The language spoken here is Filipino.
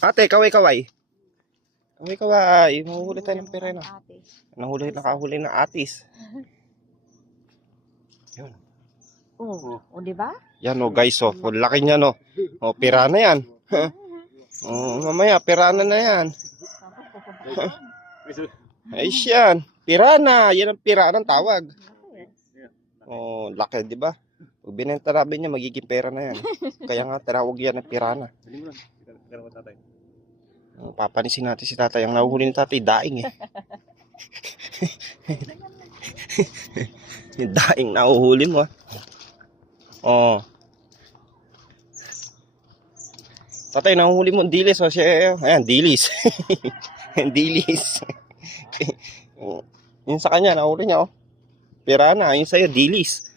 Ate, kaway, kaway. Kaway, kaway. Nahuhuli tayo ng pirana. Nakahuli ng atis. Yun. Oo, o di ba? Yan o guys, oh. Full laki niya no. O, pirana yan. Mamaya, pirana na yan. Ay yan. Pirana. Yan ang pirana ang tawag. Oh, laki, di ba? Pag binenta namin niya, magiging pera na yan. Kaya nga, tinawag yan ng pirana. Papanisin natin si tatay. Ang nahuhuli ni tatay, daing eh. Yung daing nahuhuli mo ah. Oh. Tatay, nahuhuli mo dilis. Oh, siya, ayan, dilis. Dilis. Yun sa kanya, nahuhuli niya oh. Pirana, yun sa'yo, dilis.